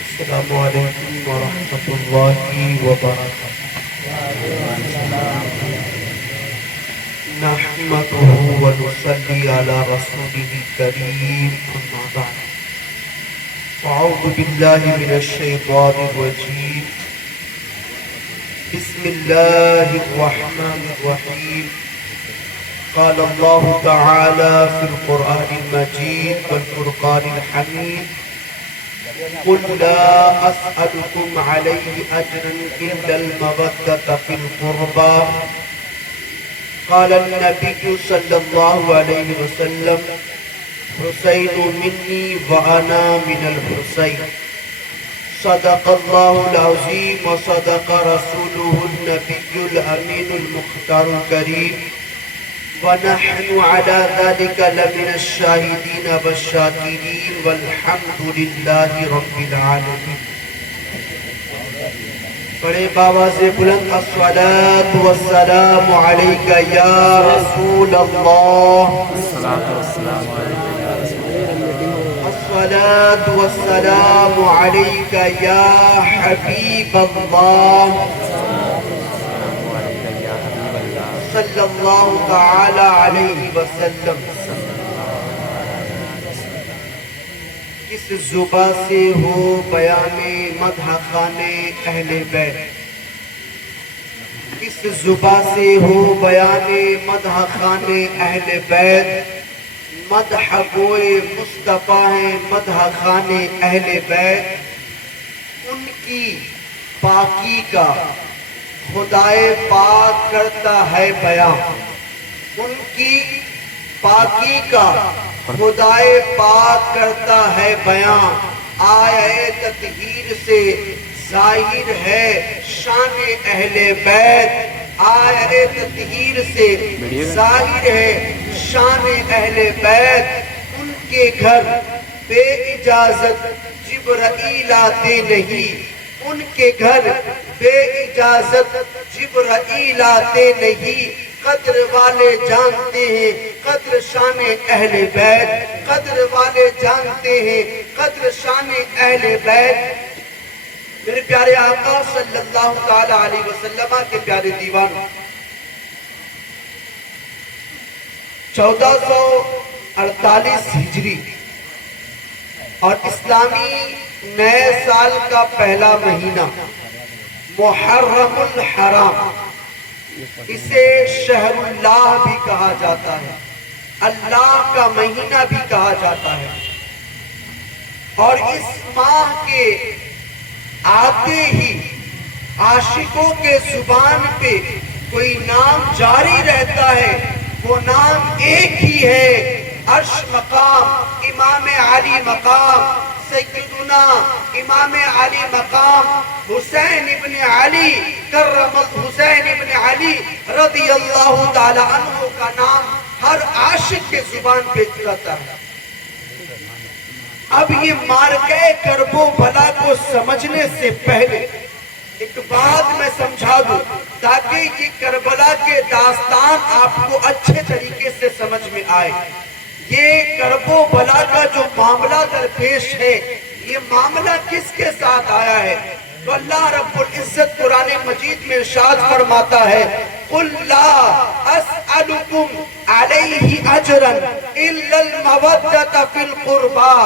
السلام علیکم ورحمۃ اللہ وبرکاتہ۔ نحمده ونصلي على رسوله الكريم، أما بعد، أعوذ بالله من الشيطان الرجيم، بسم الله الرحمن الرحيم، قال الله تعالى في القرآن المجيد والفرقان الحميد، قل لا أسألكم عليه أجرا إلا المودة في القربى، قال النبي صلى الله عليه وسلم حسين مني وأنا من الحسين، صدق الله العظيم وصدق رسوله النبي الأمين المختار الكريم، ونحن على ذلك لمن الشاهدين والشاكرين، والحمد لله رب العالمين۔ بڑے باواز بلند الصلاة والسلام علیک یا رسول اللہ، الصلاة والسلام علیک یا حبیب اللہ، صلی اللہ تعالی علیہ وسلم۔ کس زباں سے ہو بیان مدح خان اہل بیت، کس زباں سے ہو بیان مدح خان اہل بیت، مدح گوئے مصطفیٰ ہیں مدح خان اہل بیت، ان کی پاکی کا خدائے پاک کرتا ہے بیان، ان کی پاکی کا خدائے پاک کرتا ہے بیان، آیہ تطہیر سے ظاہر ہے شان اہل بیت، آیہ تطہیر سے ظاہر ہے شان اہل بیت، ان کے گھر بے اجازت جبرائیل آتے نہیں، ان کے گھر بے اجازت جبرائیل آتے نہیں، قدر والے جانتے ہیں قدر شان اہل بیت، قدر والے جانتے ہیں قدر شان اہل بیت۔ میرے پیارے آقا صلی اللہ تعالی علیہ وسلم کے پیارے دیوان، 1448 ہجری اور اسلامی نئے سال کا پہلا مہینہ محرم الحرام، اسے شہر اللہ بھی کہا جاتا ہے، اللہ کا مہینہ بھی کہا جاتا ہے، اور اس ماہ کے آتے ہی عاشقوں کے زبان پہ کوئی نام جاری رہتا ہے، وہ نام ایک ہی ہے، عرش مقام امام علی مقام، سیدنا امام علی مقام حسین ابن علی کرم حسین ابن علی رضی اللہ تعالی عنہ کا نام ہر عاشق کے زبان پہ رہتا ہے۔ اب یہ مارکہ کرب و بلا کو سمجھنے سے پہلے ایک بات میں سمجھا دوں تاکہ یہ کربلا کے داستان آپ کو اچھے طریقے سے سمجھ میں آئے۔ یہ کرب و بلا کا جو معاملہ درپیش ہے، یہ معاملہ کس کے ساتھ آیا ہے؟ تو اللہ رب العزت قرآن مجید میں ارشاد فرماتا ہے، قُلْ لَا أَسْأَلُكُمْ عَلَيْهِ أَجْرًا إِلَّا الْمَوَدَّةَ فِي الْقُرْبَى۔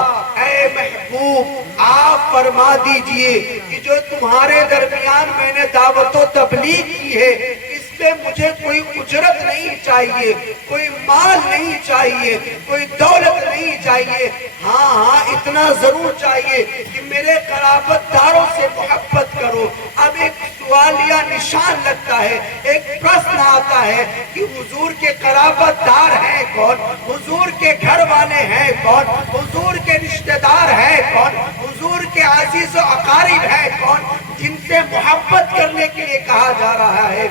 اے محبوب آپ فرما دیجئے کہ جو تمہارے درمیان میں نے دعوت و تبلیغ کی ہے، اس پہ مجھے کوئی اجرت نہیں چاہیے، کوئی مال نہیں چاہیے، کوئی دولت نہیں چاہیے، ہاں اتنا ضرور چاہیے کہ میرے قرابت داروں سے محبت کرو۔ اب ایک سوالیہ نشان لگتا ہے، ایک پرشن آتا ہے کہ حضور کے قرابت دار ہیں کون، حضور کے گھر والے ہیں کون، حضور کے رشتہ دار ہیں کون، حضور کے عزیز و اقارب ہیں کون، جن سے محبت کرنے کے لیے کہا جا رہا ہے۔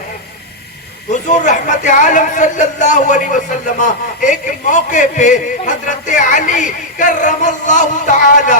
حضور رحمت عالم صلی اللہ علیہ وسلم ایک موقع پہ حضرت علی کرم اللہ تعالی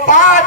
5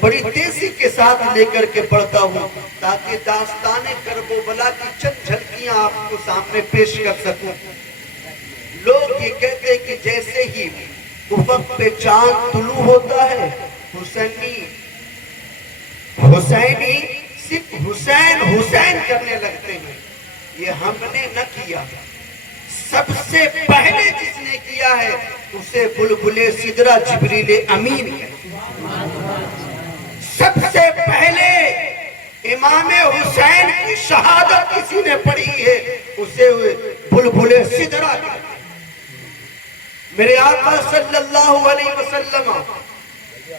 بڑی تیزی کے ساتھ لے کر کے پڑھتا ہوں تاکہ داستان کرب و بلا کی چند جھلکیاں آپ کو سامنے پیش کر سکوں۔ لوگ یہ کہتے ہیں کہ جیسے ہی افق پہ چاند طلوع ہوتا ہے حسینی صرف حسین حسین کرنے لگتے ہیں۔ یہ ہم نے نہ کیا، سب سے پہلے جس نے کیا ہے اسے بلبل سدرہ جبریل امین ہے۔ سب سے پہلے امام حسین کی شہادت کسی نے پڑھی ہے اسے بلبل سدرہ ہے۔ میرے آقا صلی اللہ علیہ وسلم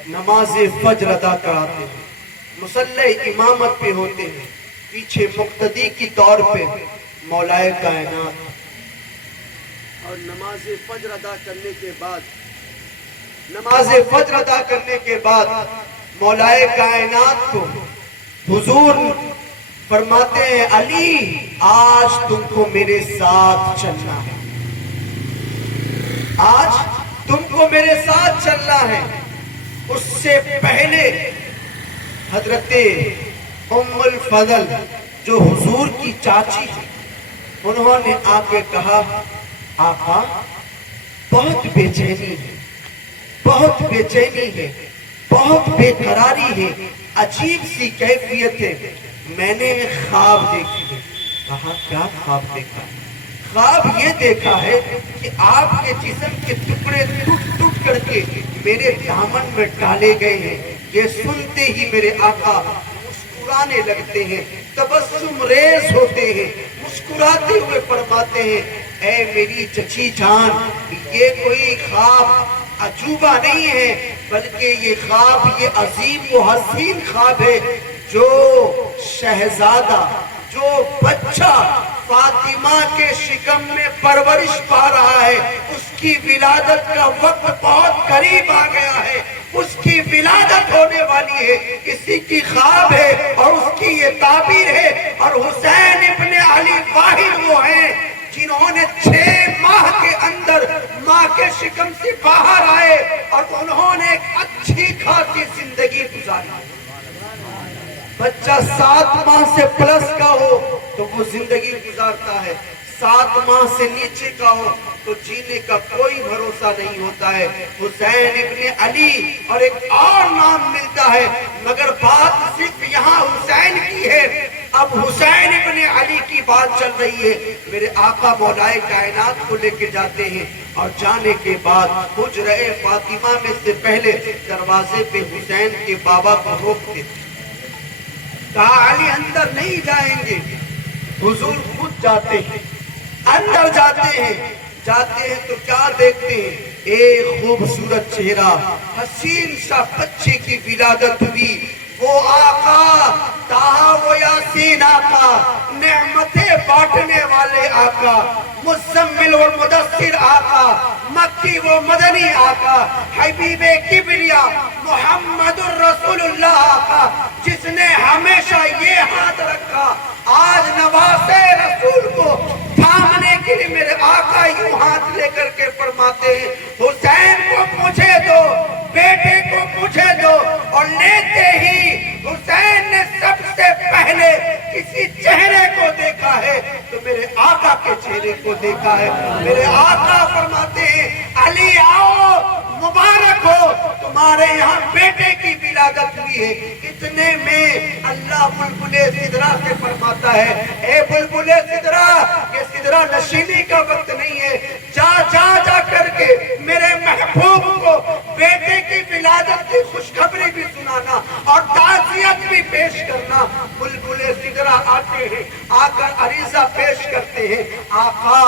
نماز فجر ادا کراتے ہیں، مصلی امامت پہ ہوتے ہیں، پیچھے مقتدی کی طور پہ مولائے کائنات، اور نماز فجر ادا کرنے کے بعد مولائے کائنات کو حضور فرماتے ہیں علی آج تم کو میرے ساتھ چلنا ہے، آج تم کو میرے ساتھ چلنا ہے۔ اس سے پہلے حضرت ام الفضل جو حضور کی چاچی ہے انہوں نے آ کے کہا آقا بہت بے چینی ہے، بہت بے چینی ہے، بہت بے قراری ہے، عجیب سی کیفیت ہے، میں نے خواب دیکھی ہے۔ کہا کیا خواب دیکھا ہے؟ خواب یہ دیکھا ہے کہ آپ کے جسم کے ٹکڑے ٹوٹ ٹوٹ کر کے میرے دامن میں ڈالے گئے ہیں۔ یہ سنتے ہی میرے آقا مسکرانے لگتے ہیں، تبسم ریز ہوتے ہیں، مسکراتے ہوئے فرماتے ہیں اے میری چچی جان یہ کوئی خواب عجوبہ نہیں ہے بلکہ یہ خواب یہ عظیم و حسین خواب ہے جو شہزادہ جو بچہ فاطمہ کے شکم میں پرورش پا رہا ہے اس کی ولادت کا وقت بہت قریب آ گیا ہے، اس کی ولادت ہونے والی ہے، اسی کی خواب ہے اور اس کی یہ تعبیر ہے۔ اور حسین ابن علی واحد وہ ہیں جنہوں نے 6 ماہ کے اندر ماں کے شکم سے باہر آئے اور انہوں نے ایک اچھی خاصی زندگی گزاری۔ بچہ 7 ماہ سے پلس کا ہو تو وہ زندگی گزارتا ہے، 7 ماہ سے نیچے کا ہو تو جینے کا کوئی بھروسہ نہیں ہوتا ہے۔ حسین ابن علی اور ایک اور نام ملتا ہے مگر بات صرف یہاں حسین کی ہے، اب حسین ابن علی کی بات چل رہی ہے۔ میرے آقا مولائے کائنات کو لے کے جاتے ہیں اور جانے کے بعد حجرہ فاطمہ میں سے پہلے دروازے پہ حسین کے بابا کو روکتے ہیں، کہا علی اندر نہیں جائیں گے۔ حضور خود جاتے ہیں، اندر جاتے ہیں تو کیا دیکھتے ہیں؟ ایک خوبصورت چہرہ، حسین سا بچے کی ولادت ہوئی، وہ آقا طٰہٰ و یاسین آقا، نعمتیں بانٹنے والے آقا، مزمل و مدثر آقا، مکی و مدنی آقا، حبیب کبریا محمد الرسول اللہ آقا، جس نے ہمیشہ یہ ہاتھ رکھا آج نواسے رسول کو تھامنے کے لیے میرے آقا یوں ہاتھ لے کر کے فرماتے ہیں حسین کو مجھے دو، بیٹے کو مجھے دو، اور لیتے ہی حسین نے سب سے پہلے کسی چہرے کو دیکھا ہے تو میرے آقا کے چہرے کو دیکھا ہے۔ میرے آقا فرماتے ہیں علی آؤ مبارک ہو تمہارے یہاں بیٹے کی ولادت ہوئی ہے۔ اتنے میں اللہ بلبل سدرہ سے فرماتا ہے اے بلبل سدرہ یہ سدرہ نشینی کا وقت نہیں ہے، جا جا جا کر کے میرے محبوب کو بیٹے کی ولادت کی خوشخبری بھی سنانا اور تعزیت بھی پیش کرنا۔ بلبل سدرہ آتے ہیں، آ کر عریضہ پیش کرتے ہیں آقا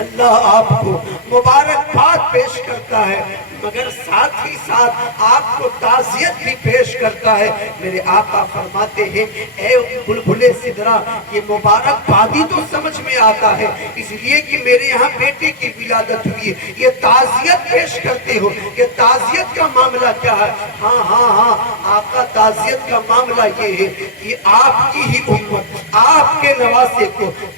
اللہ آپ کو مبارکباد پیش کرتا ہے مگر ساتھ ہی ساتھ آپ کو تعزیت بھی پیش کرتا ہے۔ میرے آقا فرماتے ہیں اے بلبل سدرہ یہ مبارکبادی تو سمجھ میں آتا ہے اس لیے کہ میرے یہاں بیٹے کی ولادت ہوئی ہے، یہ تعزیت پیش کرتے ہو، یہ تعزیت کا معاملہ کیا ہے؟ ہاں آقا تعزیت کا معاملہ یہ ہے کہ آپ کی ہی امت آپ کے نواسے کو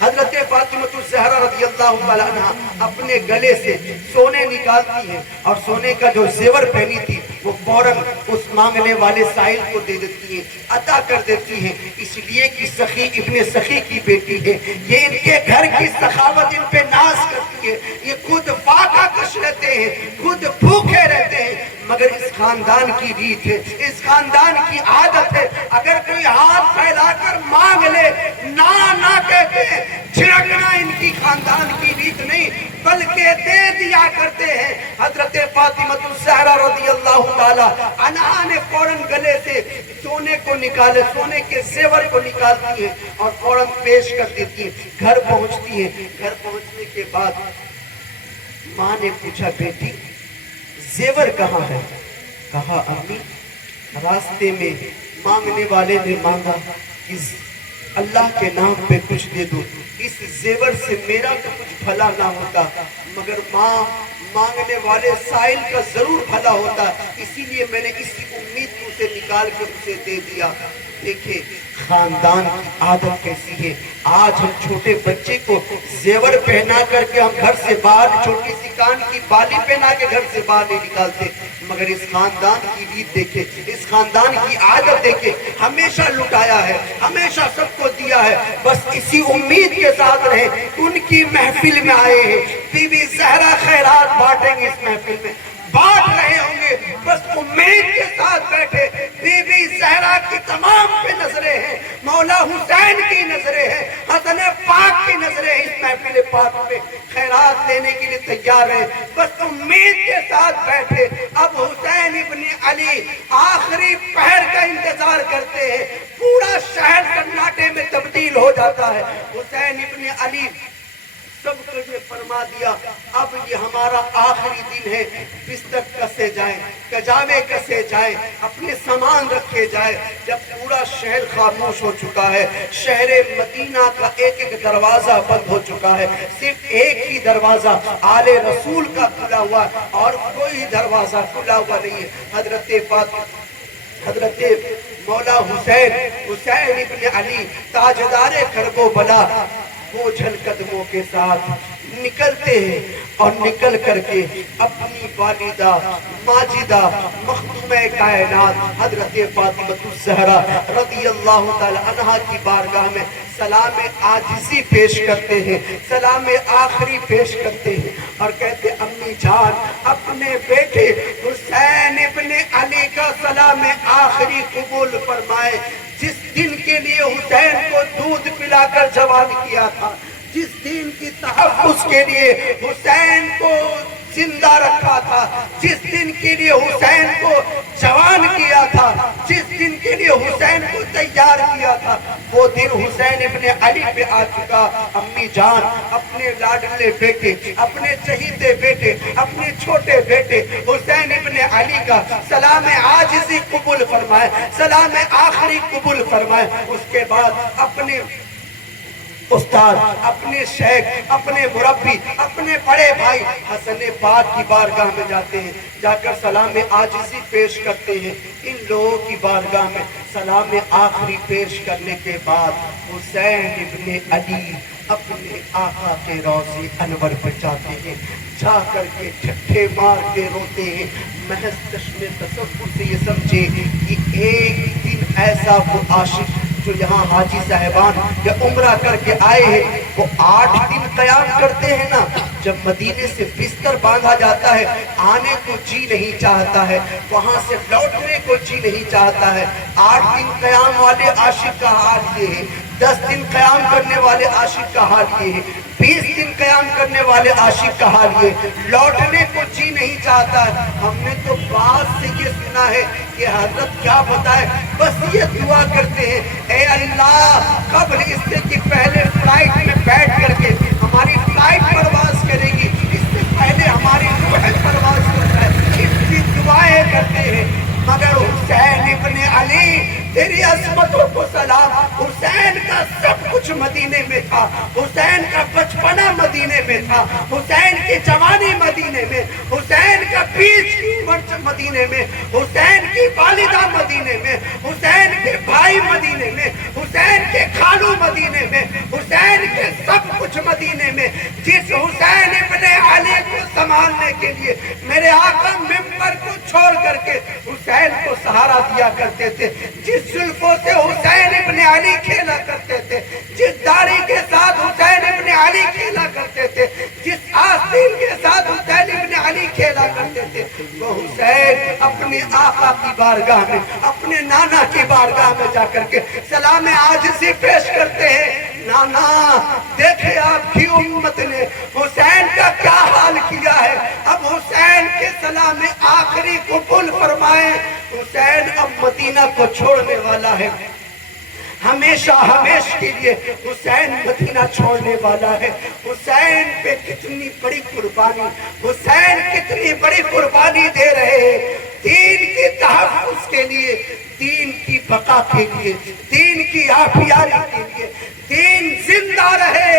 حضرت فاطمہ الزہرا رضی اللہ تعالیٰ عنہ اپنے گلے سے سونے نکالتی ہیں اور سونے کا جو زیور پہنی تھی وہ فوراً اس مانگنے والے سائل کو دے دیتی ہیں، عطا کر دیتی ہیں، اس لیے کہ سخی ابن سخی کی بیٹی ہے، یہ ان کے گھر کی سخاوت ان پہ ناز کرتی ہے، یہ خود فاقہ کش رہتے ہیں، خود بھوکے رہتے ہیں، مگر اس خاندان کی ریت ہے، اس خاندان کی عادت ہے، اگر کوئی ہاتھ پھیلا کر مانگ لے نہ کہتے ہیں، جھڑکنا ان کی خاندان کی ریت نہیں بلکہ دے دیا کرتے ہیں۔ حضرت فاطمہ الزہرا رضی اللہ تعالی عنہا نے فوراً گلے سے سونے کو نکالے، سونے کے زیور کو نکالتی ہیں اور فوراً پیش کر دیتی ہیں، گھر پہنچتی ہیں۔ گھر پہنچنے کے بعد ماں نے پوچھا بیٹی زیور کہاں ہے؟ کہا امی راستے میں مانگنے والے نے مانگا کہ اللہ کے نام پہ کچھ دے دو، اس زیور سے میرا تو کچھ بھلا نہ ہوتا مگر ماں مانگنے والے سائل کا ضرور بھلا ہوتا، اسی لیے میں نے اسی امید کو اسے نکال کے اسے دے دیا۔ دیکھیں خاندان کی عادت کیسی ہے، آج ہم چھوٹے بچے کو زیور پہنا کر کے ہم گھر سے باہر، چھوٹی سی کان کی بالی پہنا کے گھر سے باہر نہیں نکالتے، مگر اس خاندان کی ریت دیکھیں، اس خاندان کی عادت دیکھیں، ہمیشہ لٹایا ہے، ہمیشہ سب کو دیا ہے، بس اسی امید کے ساتھ رہے۔ ان کی محفل میں آئے ہیں، بی بی زہرا خیرات بانٹیں گے، اس محفل میں بانٹ رہے ہوں گے، بس امید کے ساتھ بیٹھے۔ بی بی زہرا کی تمام پہ نظریں ہیں، مولا حسین کی نظریں ہیں، حسن پاک کی نظریں ہیں، اس محفل پاک پہ خیرات دینے کے لیے تیار ہیں، بس امید کے ساتھ بیٹھے۔ اب حسین ابن علی آخری پہر کا انتظار کرتے ہیں، پورا شہر سناٹے میں تبدیل ہو جاتا ہے۔ حسین ابن علی سب کو یہ فرما دیا اب یہ ہمارا آخری دن ہے، بستر کسے جائیں، کجاوے کسے جائیں، اپنے سامان رکھے جائیں۔ جب پورا شہر خاموش ہو چکا ہے، شہر مدینہ کا ایک ایک دروازہ بند ہو چکا ہے، صرف ایک ہی دروازہ آل رسول کا کھلا ہوا اور کوئی دروازہ کھلا ہوا نہیں ہے۔ حضرت مولا حسین ابن علی تاجدار کرب و بلا بوجھل قدموں کے ساتھ نکلتے ہیں اور نکل کر کے اپنی والدہ ماجدہ مخدومہ کائنات حضرت فاطمہ الزہرا رضی اللہ تعالی عنہا کی بارگاہ میں سلام عاجزی پیش کرتے ہیں، سلام آخری پیش کرتے ہیں اور کہتے امی جان اپنے بیٹے حسین ابن علی کا سلام آخری قبول فرمائے، جس دن کے لیے حسین کو دودھ پلا کر جوان کیا تھا، جس دن کی تحفظ کے لیے حسین کو زندہ رکھا تھا، جس دن کے لیے حسین کو جوان کیا تھا، جس دن کے لیے حسین کو تیار کیا تھا، وہ دن حسین ابن علی پہ آ چکا۔ امی جان اپنے لاڈلے بیٹے، اپنے چہیتے بیٹے، اپنے چھوٹے بیٹے حسین ابن علی کا سلام عاجزی قبول فرمائے، سلام آخری قبول فرمائے۔ اس کے بعد اپنے استاد، اپنے شیخ، اپنے مربی، اپنے بڑے بھائی حسن پاک کی بارگاہ میں جاتے ہیں، جا کر سلام عاجزی پیش کرتے ہیں۔ ان لوگوں کی بارگاہ میں سلام آخری پیش کرنے کے بعد حسین ابن علی اپنے آقا کے روضے انور پہ جاتے ہیں، جا کر کے ٹھٹھے مار کے روتے ہیں، محض چشم تصور سے یہ سمجھے کہ ایک دن ایسا وہ عاشق جو یہاں حاجی صاحبان یا عمرہ کر کے آئے ہیں وہ 8 دن قیام کرتے ہیں نا، جب مدینے سے بستر باندھا جاتا ہے آنے کو جی نہیں چاہتا ہے، وہاں سے لوٹنے کو جی نہیں چاہتا ہے۔ 8 دن قیام والے عاشق کا حال یہ ہے، 10 دن قیام کرنے والے عاشق کا حال یہ ہے، 20 دن قیام کرنے والے عاشق کا حال یہ، لوٹنے کو جی نہیں چاہتا ہے۔ ہم نے تو بعض سے یہ سنا ہے کہ حضرت کیا بتائے، بس یہ دعا کرتے ہیں اے اللہ قبل اس سے کہ پہلے فلائٹ میں بیٹھ کر کے ہماری فلائٹ پرواز کرے گی، اس سے پہلے ہماری روح پرواز کرتا ہے، اس کی دعائیں کرتے ہیں۔ مگر حسین ابن علی تیری عظمتوں کو سلام، حسین کا سب کچھ مدینے میں تھا، حسین کا بچپنا مدینے میں تھا، حسین کی جوانی مدینے میں، حسین کا بیچ کی عمر مدینے میں، حسین کی والدہ مدینے میں، حسین کے بھائی مدینے میں، حسین کے خالو مدینے میں، حسین کے سب مدینے میں جس حسین ابن علی کو سنبھالنے کے لیے میرے آقا ممبر کو چھوڑ کر کے حسین کو سہارا دیا کرتے تھے، جس زلفوں سے حسین ابن علی کھیلا کرتے تھے، جس داڑھی کے ساتھ حسین ابن علی کھیلا کرتے تھے، جس آستین کے ساتھ حسین ابن علی کھیلا کرتے تھے، وہ حسین اپنے آقا کی بارگاہ میں، اپنے نانا کی بارگاہ میں جا کر کے سلام عاجزی پیش کرتے ہیں۔ نانا دیکھیں آپ کی امت نے حسین کا کیا حال کیا ہے، اب حسین کے سلام آخری قبول فرمائیں۔ حسین اب مدینہ کو چھوڑنے والا ہے، ہمیشہ ہمیش کے لیے حسین مدینہ چھوڑنے والا ہے۔ حسین پہ کتنی بڑی قربانی، حسین کتنی بڑی قربانی دے رہے ہیں دین کی تحفظ کے لیے، دین کی بقا کے لیے، دین کی عافیاری کے لیے، دین زندہ رہے۔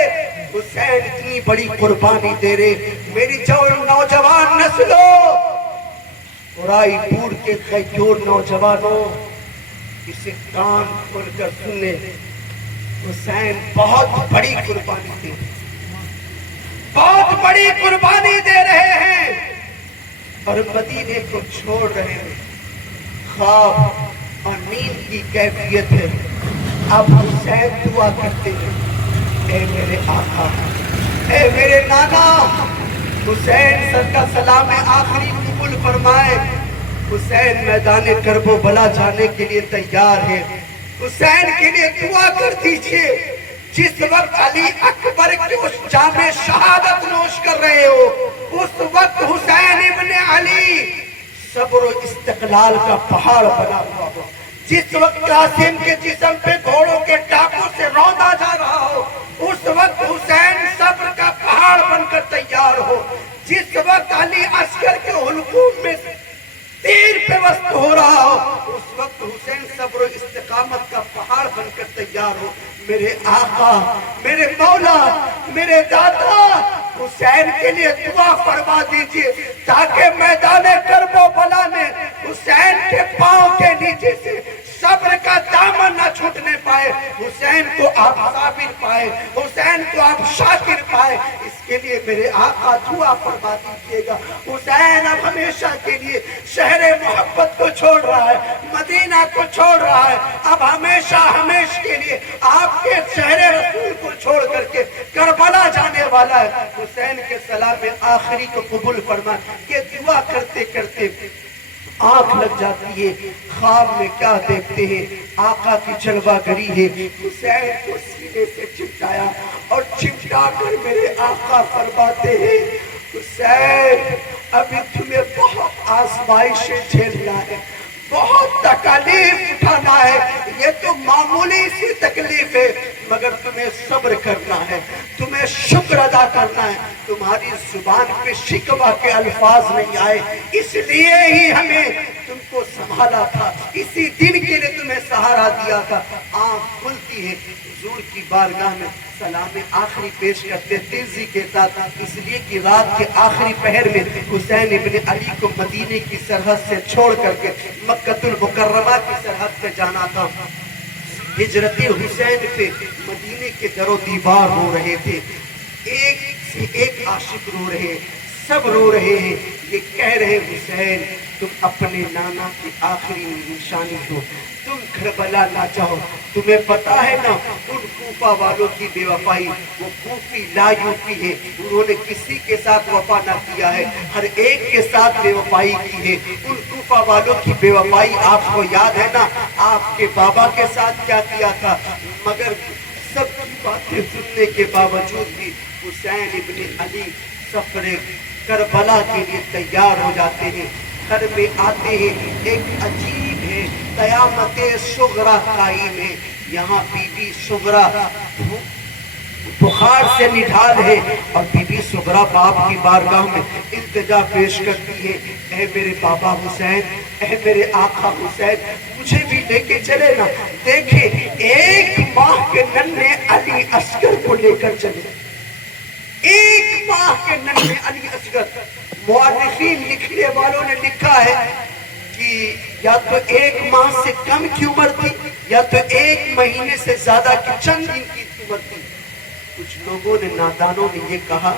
حسین اتنی بڑی قربانی دے رہے۔ میری نوجوان نسلوں، برائی پور کے غیور نوجوانوں، اسے کان کھول کر سننے، حسین بہت بڑی قربانی دے رہے، بہت بڑی قربانی دے رہے ہیں اور مدینے کو چھوڑ رہے ہیں۔ خواب اور نیند کی کیفیت ہے۔ اب حسین دعا کرتے ہیں، اے میرے آقا، اے میرے نانا، حسین سر کا سلام آخری قبول فرمائے۔ حسین میدان کرب و بلا جانے کے لیے تیار ہے۔ حسین کے لیے دعا کر دیجئے۔ جس وقت علی اکبر کی اس جام شہادت نوش کر رہے ہو، اس وقت حسین ابن علی صبر و استقلال کا پہاڑ بنا ہوا ہو۔ جس وقت قاسم کے جسم پہ گھوڑوں کے ٹاپوں سے روندا جا رہا ہو، اس وقت حسین صبر کا پہاڑ بن کر تیار ہو۔ جس وقت علی عسکر کے حلقوم میں تیر پہ وسط ہو رہا ہو، اس وقت حسین صبر و استقامت کا پہاڑ بن کر تیار ہو۔ میرے آقا، میرے مولا، میرے دادا، حسین کے لیے دعا فرما دیجئے تاکہ میدان کرب و بلا میں حسین کے پاؤں کے نیچے سے صبر کا دامن نہ چھوٹنے پائے، حسین کو آپ صابر پائے، حسین کو آپ شاکر پائے۔ اس کے لیے میرے آقا دعا فرما دیجئے گا۔ حسین اب ہمیشہ کے لیے شہر محبت کو چھوڑ رہا ہے، مدینہ کو چھوڑ رہا ہے، اب ہمیشہ ہمیش کے لیے آپ کے شہر رسول کو چھوڑ کر کے کربلا جانے والا ہے۔ حسین کے سلام آخری کو قبول فرما کہ دعا کرتے کرتے آنکھ لگ جاتی ہے۔ خواب میں کیا دیکھتے ہیں؟ آقا کی جلوہ گری ہے۔ حسین کو سینے سے چمٹایا اور چمٹا کر میرے آقا فرماتے ہیں، حسین ابھی تمہیں بہت آزمائشیں جھیلنا ہے، بہت تکلیف اٹھانا ہے، یہ تو معمولی سی تکلیف ہے، مگر تمہیں صبر کرنا ہے، تمہیں شکر ادا کرنا ہے۔ تمہاری زبان پہ شکوہ کے الفاظ نہیں آئے، اس لیے ہی ہمیں تم کو سنبھالا تھا، اسی دن کے لیے تمہیں سہارا دیا تھا۔ آنکھ کھلتی ہے، حضور کی بارگاہ میں سلام آخری پیش کرتے تیزی کے ساتھ، اس لیے کہ رات کے آخری پہر میں حسین ابن علی کو مدینے کی سرحد سے چھوڑ کر کے مکہ المکرمہ کی سرحد سے جانا تھا۔ ہجرت حسین پہ مدینے کے در و دیوار رو رہے تھے، ایک سے ایک عاشق رو رہے، سب رو رہے ہیں، یہ کہہ رہے حسین تم اپنے نانا کی آخری نشانی ہو، تم کربلا نہ جاؤ۔ تمہیں پتا ہے نا ان کوفہ والوں کی بے وفائی، وہ کوفی لا یوفی ہے، انہوں نے کسی کے ساتھ وفا نہ کیا ہے، ہر ایک کے ساتھ بے وفائی کی ہے۔ ان کوفہ والوں کی بے وفائی آپ کو یاد ہے نا، آپ کے بابا کے ساتھ کیا کیا تھا، مگر سب کی باتیں سننے کے باوجود بھی حسین ابن علی سفر کربلا کے لیے تیار ہو جاتے ہیں۔ گھر میں آتے ہیں، ایک عجیب ہے، قیامت صغریٰ قائم ہے۔ یہاں بی بی صغریٰ بخار سے نڈھال ہے اور بی بی صغریٰ باپ کی بارگاہ میں التجا پیش کرتی ہے، اے میرے بابا حسین، اے میرے آقا حسین، مجھے بھی لے کے چلے نا۔ دیکھیں 1 ماہ کے ننھے علی اصغر کو لے کر چلے، 1 ماہ کے ننھے علی اصغر۔ مورخین لکھنے والوں نے لکھا ہے کہ یا تو 1 ماہ سے کم کی عمر تھی یا تو 1 مہینے سے زیادہ کی چند دن کی عمر تھی۔ کچھ لوگوں نے نادانوں نے یہ کہا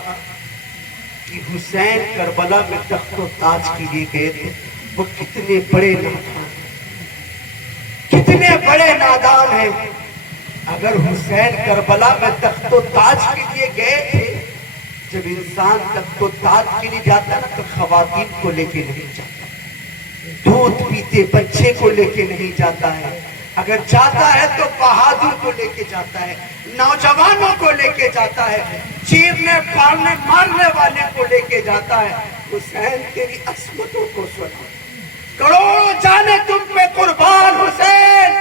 کہ حسین کربلا میں تخت و تاج کے لیے گئے تھے. وہ کتنے بڑے نادان ہیں، کتنے بڑے نادان ہیں. اگر حسین کربلا میں تخت و تاج کے لیے گئے تھے، جب انسان تخت و تاج کے لیے جاتا نا تو خواتین کو لے کے نہیں جاتا، دودھ پیتے بچے کو لے کے نہیں جاتا ہے. اگر جاتا ہے تو بہادر کو لے کے جاتا ہے، نوجوانوں کو لے کے جاتا ہے، چیرنے پھاڑنے مارنے والے کو لے کے جاتا ہے. حسین تیری عصمتوں کو سنا، کروڑوں جانے تم پہ قربان حسین.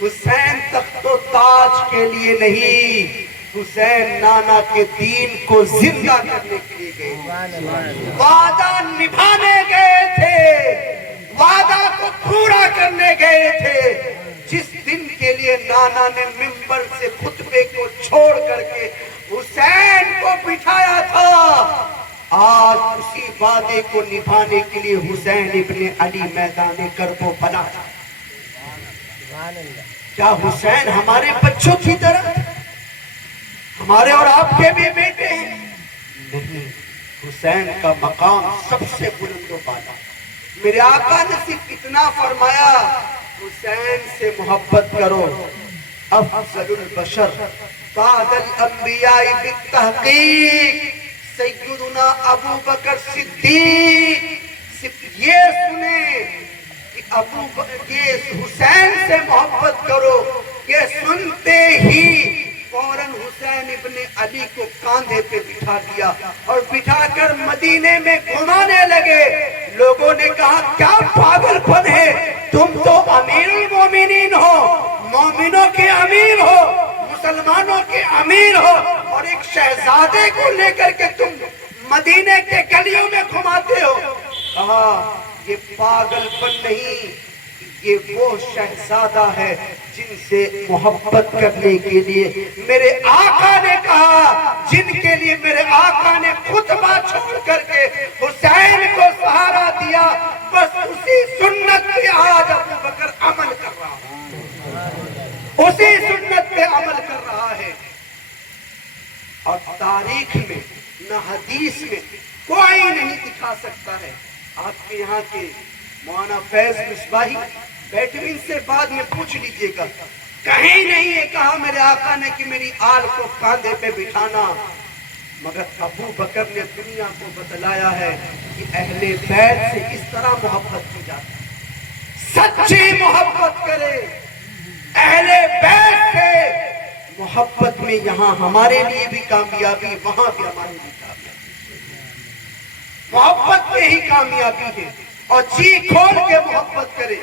حسین تخت و تاج کے لیے نہیں، حسین نانا کے دین کو زندہ کرنے کے لیے گئے، وعدہ نبھانے گئے تھے، وعدہ کو پورا کرنے گئے تھے. جس دن کے لیے نانا نے منبر سے خطبے کو چھوڑ کر کے حسین کو بٹھایا تھا، آج اسی وعدے کو نبھانے کے لیے حسین ابن علی میدان کربلا. کیا حسین ہمارے بچوں کی طرح ہمارے اور آپ کے بھی بیٹے ہیں؟ نہیں، حسین کا مقام سب سے بلند و بالا. میرے آقا نے صرف اتنا فرمایا، حسین سے محبت کرو. افضل البشر بعد الانبیاء بالتحقیق سیدنا ابو بکر صدیق. صرف یہ سنیں کہ یہ حسین سے محبت کرو، یہ سنتے ہی فوراً حسین ابن علی کو کاندھے پہ بٹھا دیا اور بٹھا کر مدینے میں گھمانے لگے. لوگوں نے کہا کیا پاگل پن ہے، تم تو امیر المومنین ہو، مومنوں کے امیر ہو، مسلمانوں کے امیر ہو، اور ایک شہزادے کو لے کر کے تم مدینے کے گلیوں میں گھماتے ہو. کہا یہ پاگل پن نہیں، یہ وہ شہزادہ ہے جن سے محبت کرنے کے لیے میرے آقا نے کہا، جن کے لیے میرے آقا نے خطبہ چھوڑ کر کے حسین کو سہارا دیا. بس اسی سنت پہ آج ابو بکر عمل کر رہا ہے، اسی سنت پہ عمل کر رہا ہے. اور تاریخ میں نہ حدیث میں کوئی نہیں دکھا سکتا ہے. آپ کے یہاں کے مولانا فیض مصباحی بیٹوین سے بعد میں پوچھ لیجئے گا، کہیں نہیں یہ کہا میرے آقا نے کہ میری آل کو کاندھے پہ بٹھانا. مگر ابو بکر نے دنیا کو بتلایا ہے کہ اہل بیت سے اس طرح محبت کی جاتی ہے. سچی محبت کرے اہل بیت سے. محبت میں یہاں ہمارے لیے بھی کامیابی، وہاں بھی ہمارے لیے کامیابی. محبت میں ہی کامیابی ہے. اور جی کھول کے محبت کرے،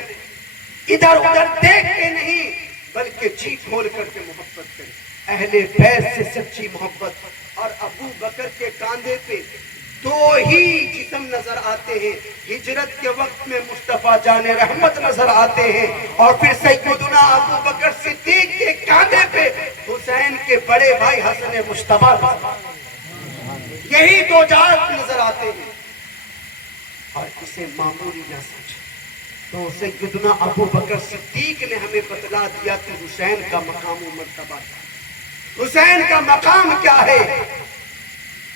ادھر ادھر دیکھ کے نہیں بلکہ جی کھول کر کے محبت کرے. اہل بیت سے سچی محبت. اور ابو بکر کے کاندھے پہ دو ہی جسم نظر آتے ہیں، ہجرت کے وقت میں مصطفیٰ جان رحمت نظر آتے ہیں، اور پھر سیدنا ابو بکر صدیق کے کاندھے پہ حسین کے بڑے بھائی حسن مصطفیٰ، یہی دو ذات نظر آتے ہیں. اور اسے معمولی نہ سمجھے. تو سیدنا ابو بکر صدیق نے ہمیں بتلا دیا کہ حسین کا مقام و مرتبہ کیا، حسین کا مقام کیا ہے.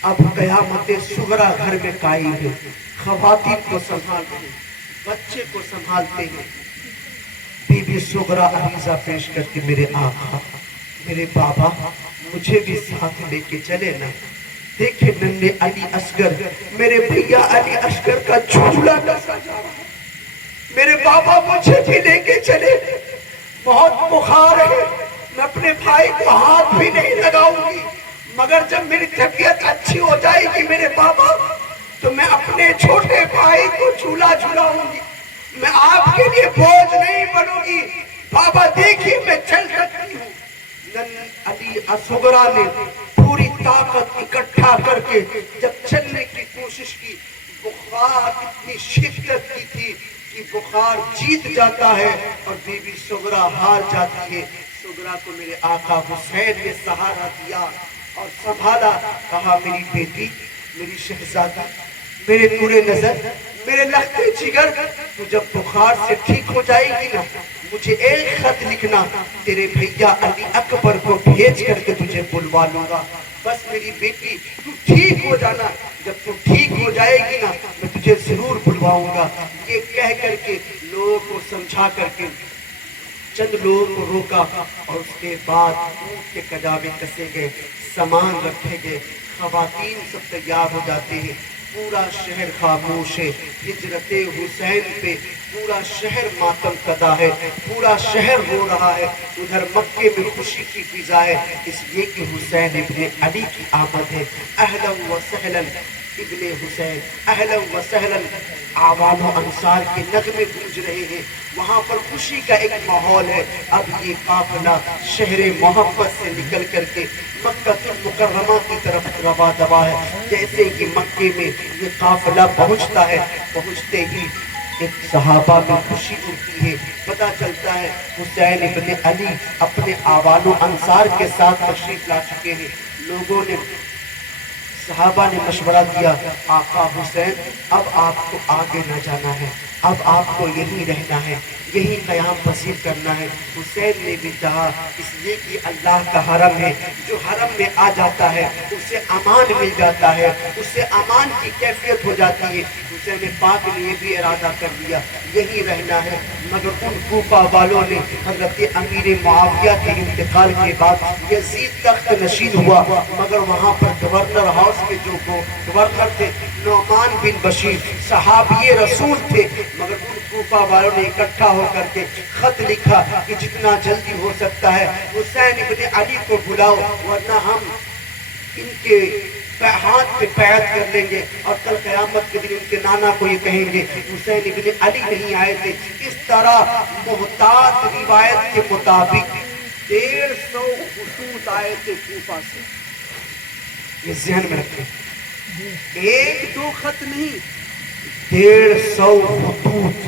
اب قیامت صغرا گھر میں قائم ہے، خواتین کو سنبھالتے ہیں، بچے کو سنبھالتے ہیں. بی بی صغرا عریضہ پیش کرتی، میرے آقا، میرے بابا، مجھے بھی ساتھ لے کے چلے نا. دیکھے ننھے علی اصغر، میرے بھیا علی اصغر کا جھولا ڈسا جا رہا ہے. میرے بابا مجھے بھی لے کے چلے، بہت بخار ہے، میں اپنے بھائی کو ہاتھ بھی نہیں لگاؤں گی، مگر جب میری طبیعت اچھی ہو جائے گی میرے بابا تو میں اپنے چھوٹے بھائی کو جھولا جھلاؤں گی، میں آپ کے لیے بوجھ نہیں بنوں گی. بابا دیکھیے میں چل سکتی ہوں. علی اصغرا نے پوری طاقت اکٹھا کر کے جب چلنے کی کوشش کی، بخار اتنی شدت کی تھی کہ بخار جیت جاتا ہے اور بی بی صغرا ہار جاتی ہے. صغرا کو میرے آقا حسین نے سہارا دیا اور سنبھالا. کہا میری بیٹی، میری شہزادی، میرے نور نظر، میرے لخت جگر، تو جب بخار سے ٹھیک ہو جائے گی نا مجھے ایک خط لکھنا، تیرے بھیا علی اکبر کو بھیج کر کے تجھے بلوا لوں گا، بس میری بیٹی تو ٹھیک ہو جانا، جب تو ٹھیک ہو جائے گی نا میں تجھے ضرور بلواؤں گا۔ یہ کہہ کر کے لوگوں کو سمجھا کر کے چند لوگوں کو روکا، اور اس کے بعد اونٹ کے کجاوے کسے گئے، سامان رکھے گئے، خواتین سب تیار ہو جاتے ہیں، پورا شہر خاموش ہے، ہجرت حسین پہ پورا شہر ماتم کدا ہے، پورا شہر رو رہا ہے، ادھر مکے میں خوشی کی فضا ہے، اس لیے کہ حسین ابن علی کی آمد ہے۔ اہلا و سہلا ابن حسین، اہلا و سہلا، آوان و انصار کے نغمے گونج رہے ہیں، وہاں پر خوشی کا ایک ماحول ہے۔ اب یہ قافلہ شہر محبت سے نکل کر کے مکہ المکرمہ کی طرف رواں دوا ہے۔ جیسے ہی مکے میں یہ قافلہ پہنچتا ہے، پہنچتے ہی ایک صحابہ میں خوشی اٹھتی ہے، پتہ چلتا ہے حسین ابن علی اپنے آوان و انصار کے ساتھ تشریف لا چکے ہیں۔ لوگوں نے، صحابہ نے مشورہ دیا، آقا حسین اب آپ کو آگے نہ جانا ہے، اب آپ کو یہی رہنا ہے، یہی قیام پذیر کرنا ہے۔ حسین نے بھی کہا، اس لیے کہ اللہ کا حرم ہے، جو حرم میں آ جاتا ہے اسے امان مل جاتا ہے، اسے امان کی کیفیت ہو جاتی ہے۔ حسین پاک نے یہ بھی ارادہ کر لیا یہی رہنا ہے، مگر ان کوفہ والوں نے حضرت امیر معاویہ کے انتقال کے بعد یزید تخت نشین ہوا، مگر وہاں پر گورنر ہاؤس کے جو گورنر تھے نعمان بن بشیر صحابی رسول تھے، مگر ان کوفہ والوں نے اکٹھا ہو کر کے خط لکھا کہ جتنا جلدی ہو سکتا ہے حسین ابن علی کو بلاؤ، ورنہ ہم ان کے ہاتھ پہ بیعت کر لیں گے اور کل قیامت کے دن ان کے نانا کو یہ کہیں گے حسین ابن علی نہیں آئے تھے۔ اس طرح محتاط روایت کے مطابق 150 خطوط آئے تھے کوفہ سے، یہ ذہن میں رکھیں، ایک دو خط نہیں، 150 خطوط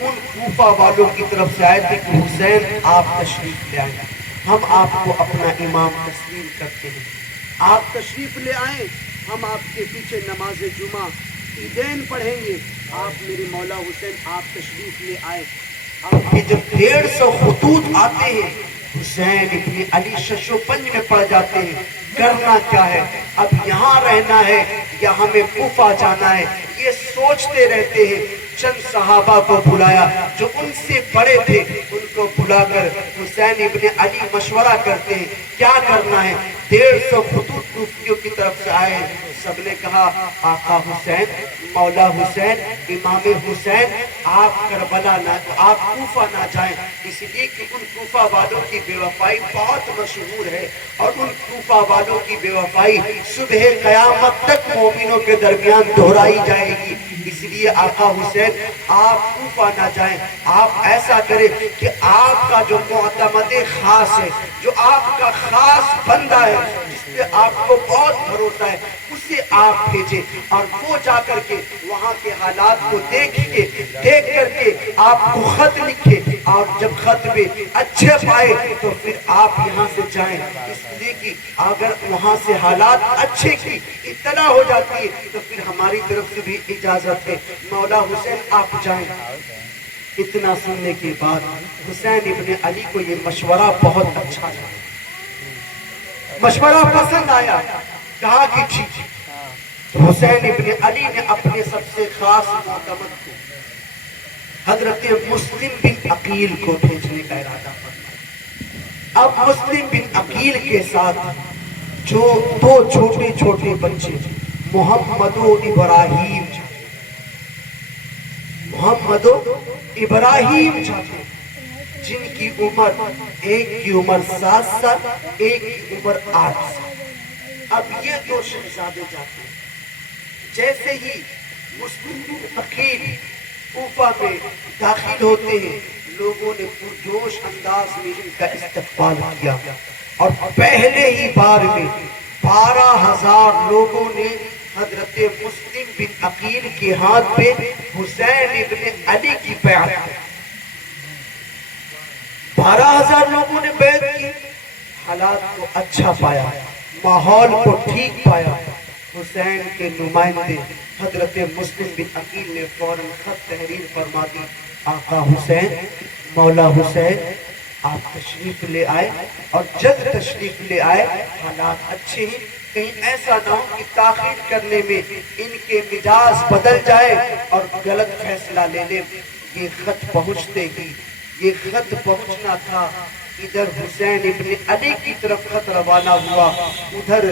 ان کوفہ والوں کی طرف سے آئے تھے کہ حسین آپ تشریف لے آئیں، ہم آپ کو اپنا امام تسلیم کرتے ہیں، آپ تشریف لے آئیں، ہم آپ کے پیچھے نماز جمعہ عیدین پڑھیں گے، آپ میرے مولا حسین آپ تشریف لے آئے۔ اب یہ جب 150 خطوط آتے ہیں حسین ابن علی شش و پنج میں پڑ جاتے ہیں، کرنا کیا ہے، اب یہاں رہنا ہے یا ہمیں کوفہ جانا ہے، یہ سوچتے رہتے ہیں۔ چند صحابہ کو بلایا جو ان سے بڑے تھے، ان کو بلا کر حسین ابن علی مشورہ کرتے ہیں کیا کرنا ہے۔ 150 خطوط کوفیوں کی طرف سے آئے ہیں، سب نے کہا آقا حسین، مولا حسین، امام حسین، آپ کربلا نہ، آپ کوفہ نہ جائیں، اس لیے کہ ان کوفہ والوں کی بے وفائی بہت مشہور ہے، اور ان کوفہ والوں کی بے وفائی صبح قیامت تک مومنوں کے درمیان دہرائی جائے گی، اس لیے آقا حسین آپ کوفہ نہ جائیں، آپ ایسا کریں کہ آپ کا جو معتمد خاص ہے، جو آپ کا خاص بندہ ہے، جس پہ آپ کو بہت بھروسہ ہے، اسے آپ بھیجیں، اور وہ جا کر کے وہاں کے حالات کو دیکھ کر کے آپ کو خط لکھے، اور جب خط میں اچھے پائے تو پھر آپ یہاں سے جائیں، اس لیے کہ اگر وہاں سے حالات اچھے کی اطلاع ہو جاتی ہے تو پھر ہماری طرف سے بھی اجازت ہے، مولا حسین آپ جائیں۔ اتنا سننے کے بعد حسین ابن علی کو یہ مشورہ بہت اچھا لگا، مشورہ پسند آیا، کہا کہ ٹھیک ہے۔ تو حسین ابن علی نے اپنے سب سے خاص معتمد کو حضرت مسلم بن عقیل کو بھیجنے کا ارادہ فرمایا۔ اب مسلم بن عقیل کے ساتھ جو دو چھوٹے چھوٹے بچے محمد و ابراہیم جاتے، جن کی عمر، ایک کی عمر 7 سال، ایک کی عمر 8 سال۔ اب یہ دو شہزادے جاتے ہیں، جیسے ہی مسلم بن عقیل کوفہ میں داخل ہوتے ہیں، لوگوں نے پرجوش انداز میں ان کا استقبال کیا، اور پہلے ہی بار میں 12,000 لوگوں نے حضرت مسلم بن عقیل کے ہاتھ پہ حسین ابن علی کی بیعت کی۔ 12,000 لوگوں نے بیعت کی، حالات کو اچھا پایا، ماحول کو ٹھیک پایا۔ حسین کے نمائندے حضرت مسلم بن عقیل نے فوراً خط تحریر فرما دی آقا حسین، مولا حسین آپ تشریف لے آئے، اور جب تشریف لے آئے حالات اچھے ہیں، کہیں ایسا نہ ہو کہ تاخیر کرنے میں ان کے مزاج بدل جائے اور غلط فیصلہ لے لیں۔ یہ خط پہنچتے ہی، یہ خط پہنچنا تھا، ادھر حسین ابن علی کی طرف خط روانہ ہوا، ادھر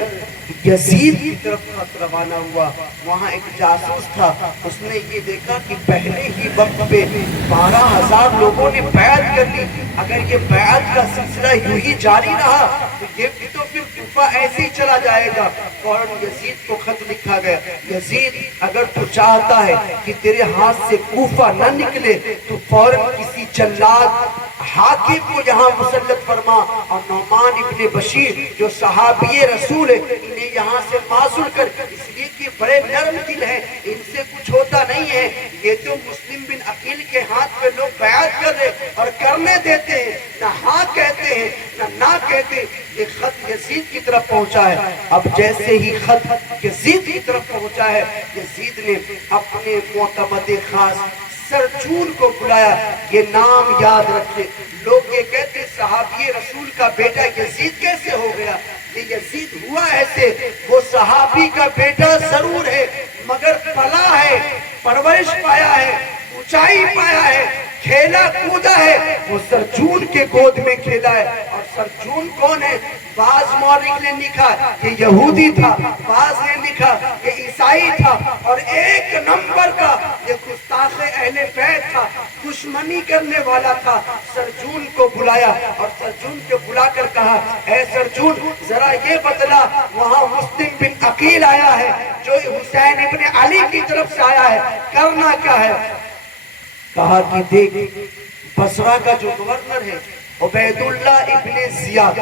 یزید کی طرف خط روانہ ہوا۔ وہاں ایک جاسوس تھا، اس نے یہ دیکھا کہ پہلے ہی وقت پہ 12,000 لوگوں نے بیعت کر لی، اگر یہ بیعت کا سلسلہ یوں ہی جاری رہا تو یہ بھی تو پھر کوفہ ایسے ہی چلا جائے گا۔ فوراً یزید کو خط لکھا گیا، یزید اگر تو چاہتا ہے کہ تیرے ہاتھ سے کوفہ نہ نکلے تو فوراً کسی جلاد حاکم کو یہاں مسلط فرما، اور نعمان ابن بشیر جو صحابی رسول ہے انہیں یہاں سے معزول کر، اس لیے کہ بڑے نرم دل ہیں، ان سے کچھ ہوتا نہیں ہے۔ یہ تو مسلم بن عقیل کے ہاتھ پہ لوگ بیعت کر رہے اور کرنے دیتے ہیں، نہ ہاں کہتے ہیں نہ کہتے۔ یہ خط یزید کی طرف پہنچا ہے۔ اب جیسے ہی خط یزید کی طرف پہنچا ہے، یزید نے اپنے معتمد خاص سرجون کو بلایا۔ یہ نام یاد رکھے، لوگ یہ کہتے صحابی رسول کا بیٹا یزید کیسے ہو گیا؟ یہ یزید ہوا ایسے، وہ صحابی کا بیٹا ضرور ہے مگر پلا ہے، پرورش پایا ہے، اونچائی پایا ہے، کھیلا کودا ہے، وہ سرجون کے گود میں کھیلا ہے۔ اور سرجون کون ہے؟ بعض مورخ نے لکھا یہ یہودی تھا، بعض نے لکھا یہ عیسائی تھا، اور ایک نمبر کا یہ گستاخ اہل بیت تھا، دشمنی کرنے والا تھا۔ سرجون کو بلایا اور سرجون کو بلا کر کہا، اے سرجون ذرا یہ بتلا، وہاں مسلم بن عقیل آیا ہے جو حسین ابن علی کی طرف سے آیا ہے، کرنا کیا ہے؟ کہا کہ دیکھ، بصرہ کا جو گورنر ہے عبید اللہ ابن زیاد،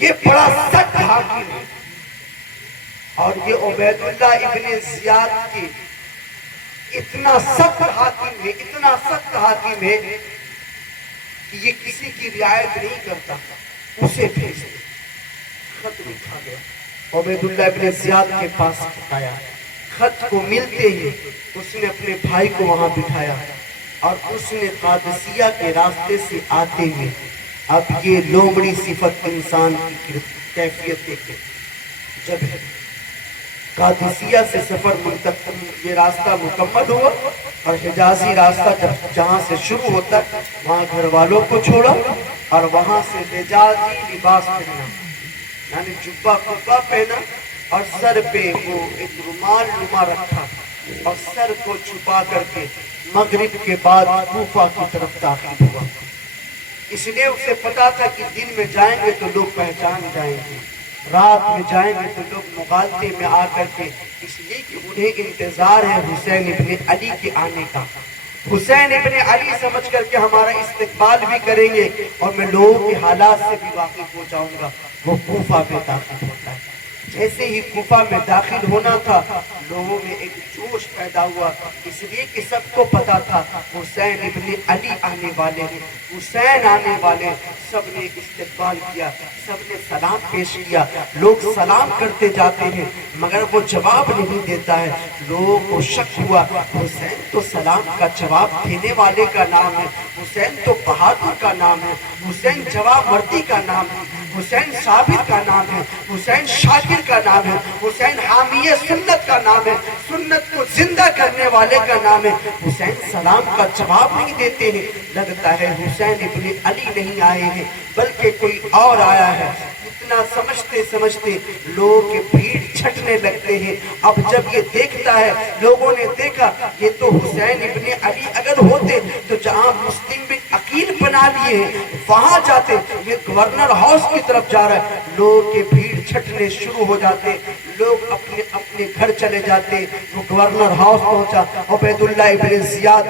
یہ بڑا سخت حاکم ہے، اور یہ عبید اللہ ابن زیاد کی اتنا سخت حاکم ہے، اتنا سخت حاکم ہے کہ یہ کسی کی رعایت نہیں کرتا، اسے بھیج دے۔ خط لکھا گیا، عبید اللہ ابن زیاد کے پاس خط آیا۔ خط کو ملتے ہی اس نے اپنے بھائی کو وہاں بٹھایا، اور اس نے قادسیہ کے راستے سے آتے ہوئے، اب یہ لومڑی صفت انسان کی کیفیت دیکھیں، جب قادسیہ سے سفر منتقل، یہ راستہ مکمل ہوا اور حجازی راستہ جب جہاں سے شروع ہوتا وہاں گھر والوں کو چھوڑا اور وہاں سے حجازی لباس پہنا، یعنی جبہ قبہ پہنا، اور سر پہ وہ ایک رومال نما رکھا، اور سر کو چھپا کر کے مغرب کے بعد کوفہ کی طرف داخل ہوا۔ اس لیے اسے پتا تھا کہ دن میں جائیں گے تو لوگ پہچان جائیں گے، رات میں جائیں گے تو لوگ مغالطے میں آ کر کے، اس لیے کہ انہیں انتظار ہے حسین ابن علی کے آنے کا۔ حسین ابن علی سمجھ کر کے ہمارا استقبال بھی کریں گے اور میں لوگوں کے حالات سے بھی واقف ہو جاؤں گا۔ وہ کوفہ میں داخل ہوتا ہے۔ جیسے ہی کوفہ میں داخل ہونا تھا، لوگوں میں ایک جوش پیدا ہوا، اس لیے کہ سب کو پتا تھا حسین ابن علی آنے والے ہیں، حسین آنے والے۔ سب نے استقبال کیا، سب نے سلام پیش کیا، لوگ سلام کرتے جاتے ہیں مگر وہ جواب نہیں دیتا ہے۔ لوگوں کو شک ہوا، حسین تو سلام کا جواب دینے والے کا نام ہے، حسین تو بہادر کا نام ہے، حسین جواب مردی کا نام ہے، حسین صابر کا نام ہے، حسین شاکر کا نام ہے، حسین حامی سنت کا نام ہے، سنت کو زندہ کرنے والے کا نام ہے۔ حسین سلام کا جواب نہیں دیتے ہیں، لگتا ہے حسین ابن علی نہیں آئے ہیں بلکہ کوئی اور آیا ہے۔ اتنا سمجھتے سمجھتے لوگوں کے بھیڑ چھٹنے لگتے ہیں۔ اب جب یہ دیکھتا ہے، لوگوں نے دیکھا یہ تو حسین ابن علی اگر ہوتے تو جہاں مسلم بن عقیل بنا لیے ہیں وہاں جاتے، یہ گورنر ہاؤس کی طرف جا رہا ہے۔ لوگوں کے بھیڑ چھٹنے شروع ہو جاتے، لوگ اپنے اپنے گھر چلے جاتے۔ وہ گورنر ہاؤس پہنچا، عبید اللہ ابن زیاد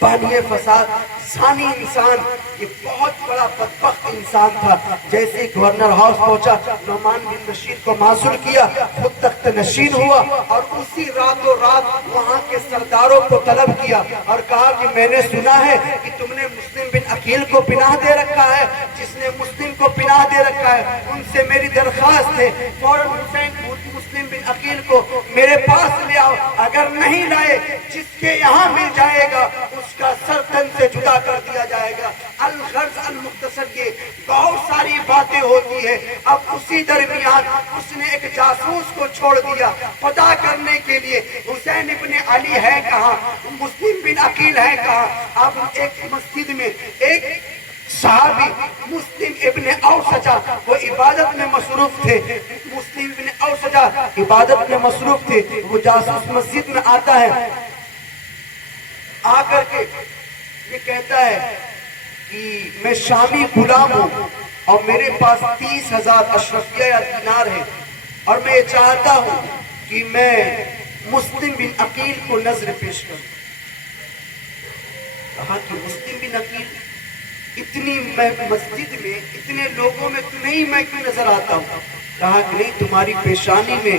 بانی فساد، ثانی انسان، یہ بہت بڑا بدبخت انسان تھا۔ جیسے گورنر ہاؤس پہنچا، نعمان بن بشیر کو معزول کیا، خود تخت نشین ہوا، اور اسی راتوں رات وہاں کے سرداروں کو طلب کیا اور کہا کہ میں نے سنا ہے کہ تم نے مسلم بن عقیل کو پناہ دے رکھا ہے، جس نے مسلم کو پناہ دے رکھا ہے ان سے میری درخواست ہے فوراً حسین مسلم بن عقیل کو میرے پاس لے آؤ، اگر نہیں لائے جس کے یہاں مل جائے گا اس کا سر تن سے جدا کر دیا جائے گا۔ الغرض المختصر یہ بہت ساری باتیں ہوتی ہے۔ اب اسی درمیان اس نے ایک جاسوس کو چھوڑ دیا پتہ کرنے کے لیے حسین ابن علی ہے کہاں، مسلم بن عقیل ہے کہاں۔ اب ایک مسجد میں ایک صحابی مسلم ابن اوسجہ وہ عبادت میں مصروف تھے، مسلم ابن اوسجہ عبادت میں مصروف تھے، وہ جاسوس مسجد میں آتا ہے، آ کر کے یہ کہتا ہے کہ میں شامی غلام ہوں اور میرے پاس 30,000 اشرفیہ یا دینار ہے اور میں یہ چاہتا ہوں کہ میں مسلم بن عقیل کو نظر پیش کروں۔ کہا کہ مسلم بن عقیل، اتنی مسجد میں اتنے لوگوں میں تمہیں میں کیوں نظر آتا ہوں؟ کہا کہ نہیں، تمہاری پیشانی میں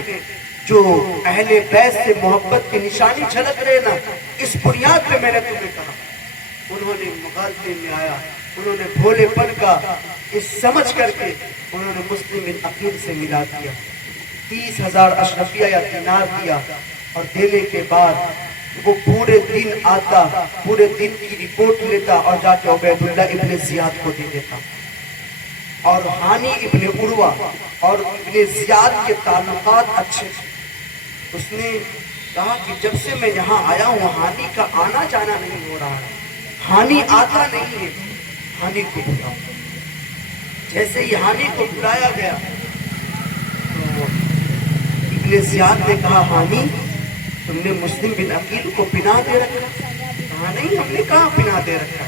جو اہل بیت سے محبت کی نشانی جھلک رہے نا، اس بنیاد پہ میں نے تمہیں کہا۔ انہوں نے مغالطے میں آیا، انہوں نے بھولے پن کا اس سمجھ کر کے انہوں نے مسلم بن عقیل سے ملا دیا، 30,000 اشرفیہ یا دینار دیا، اور دینے کے بعد وہ پورے دن آتا، پورے دن کی رپورٹ لیتا اور جا کے عبید اللہ ابن زیاد کو دے دیتا۔ اور ہانی ابن عروہ اور ابن زیاد کے تعلقات اچھے تھے۔ اس نے کہا کہ جب سے میں یہاں آیا ہوں ہانی کا آنا جانا نہیں ہو رہا ہے، ہانی آتا نہیں ہے، ہانی کو بلاؤ۔ جیسے ہی ہانی کو بلایا گیا تو ابن زیاد نے کہا ہانی تم نے مسلم بن عقیل کو پناہ دے رکھا؟ کہا نہیں، ہم نے کہاں پناہ دے رکھا،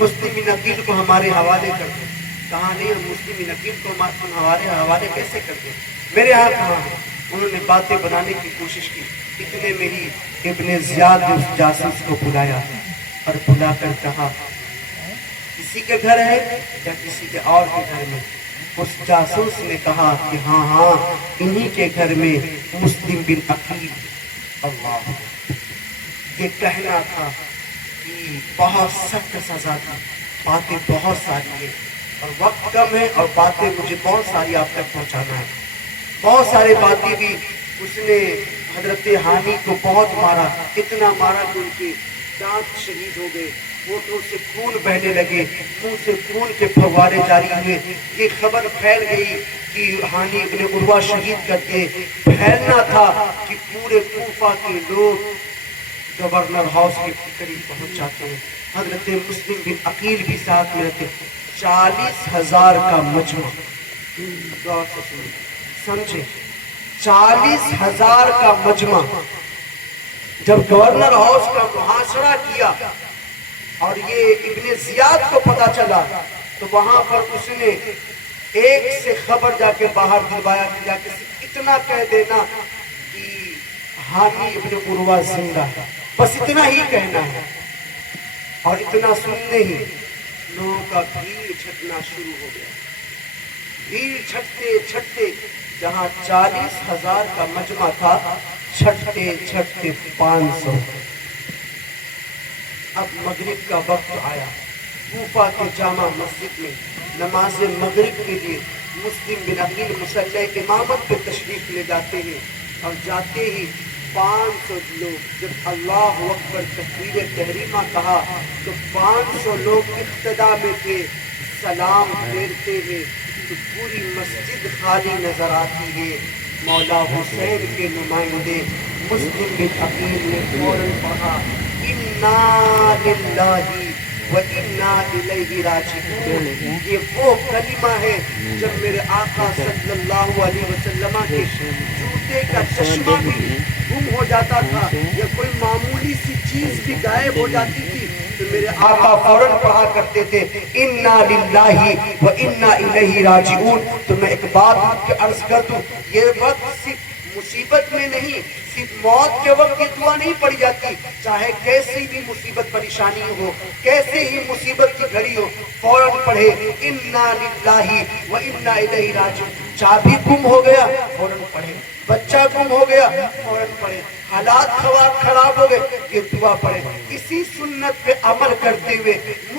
مسلم بن عقیل کو ہمارے حوالے کر دیں۔ کہا نہیں، ہم مسلم بن عقیل کو ہمارے حوالے کیسے کر دیں، میرے ہاتھ کہاں ہے؟ انہوں نے باتیں بنانے کی کوشش کی، اتنے میں ہی ابن زیاد نے اس جاسوس کو بلایا اور بلا کر کہا کسی کے گھر ہے یا کسی کے اور کے گھر میں؟ اس جاسوس نے کہا کہ ہاں ہاں انہی کے گھر میں مسلم بن عقیل۔ اللہ، یہ کہنا تھا کہ بہت سخت سزا تھی، باتیں بہت ساری ہیں اور وقت کم ہے اور باتیں مجھے بہت ساری آپ تک پہنچانا ہے۔ بہت سارے باتیں بھی اس نے حضرت ہانی کو بہت مارا، اتنا مارا کہ ان کے دانت شہید ہو گئے، ہونٹوں سے خون بہنے لگے، منہ سے خون کے پھوارے جاری ہوئے۔ یہ خبر پھیل گئی کہ ہانی ابن عروہ شہید کر کے پھیلنا تھا کہ پورے کوفہ کے لوگ گورنر ہاؤس کے قریب پہنچ جاتے ہیں۔ حضرت مسلم بن عقیل بھی ساتھ میں رہتے۔ 40,000 کا مجمع، غور سے سمجھے، 40,000 کا مجمع جب گورنر ہاؤس کا محاصرہ کیا اور یہ ابن زیاد کو پتا چلا تو وہاں پر اس نے ایک سے خبر جا کے باہر دلوایا کہ جا کے اتنا کہہ دینا کہ ہانی ابن عروہ زندہ ہے، بس اتنا ہی کہنا ہے۔ اور اتنا سننے ہی لوگوں کا بھیڑ چھٹنا شروع ہو گیا، بھیڑ چھٹتے چھٹتے جہاں 40,000 کا مجمع تھا، چھٹتے چھٹتے 500۔ اب مغرب کا وقت آیا، کوفہ کے جامع مسجد میں نماز مغرب کے لیے مسلم بن عقیل مصلی امامت پہ تشریف لے جاتے ہیں، اور جاتے ہی 500 لوگ جب اللہ اکبر تکبیر تحریمہ کہا تو 500 لوگ اقتدا میں تھے، سلام پھیرتے ہیں تو پوری مسجد خالی نظر آتی ہے۔ مولا حسین کے نمائندے مسلم بن عقیل نے فوراً پڑھا اِنَّا لِلَّهِ وَإِنَّا إِلَيْهِ رَاجِعُونَ۔ یہ وہ کلمہ ہے جب میرے آقا صلی اللہ علیہ وسلم کے جوتے کا چشمہ بھی گم ہو جاتا تھا یا کوئی معمولی سی چیز بھی غائب ہو جاتی تھی تو میرے آقا فوراً پڑھا کرتے تھے اِنَّا لِلَّهِ وَإِنَّا إِلَيْهِ رَاجِعُونَ۔ تو میں ایک بات عرض کر دوں، یہ وقت صرف مصیبت میں نہیں، صرف موت کے وقت یہ دعا نہیں پڑھی جاتی، چاہے کیسی بھی مصیبت پریشانی ہو، کیسے ہی مصیبت کی گھڑی ہو، فوراً پڑھے اِنَّا لِلَّهِ وَإِنَّا إِلَيْهِ رَاجِعُونَ۔ چابی گم ہو گیا فوراً پڑھے، بچہ گم ہو گیا فوراً پڑھے، حالات خراب ہو گئے یہ دعا پڑھے۔ اسی سنت پہ عمل کرتے ہوئے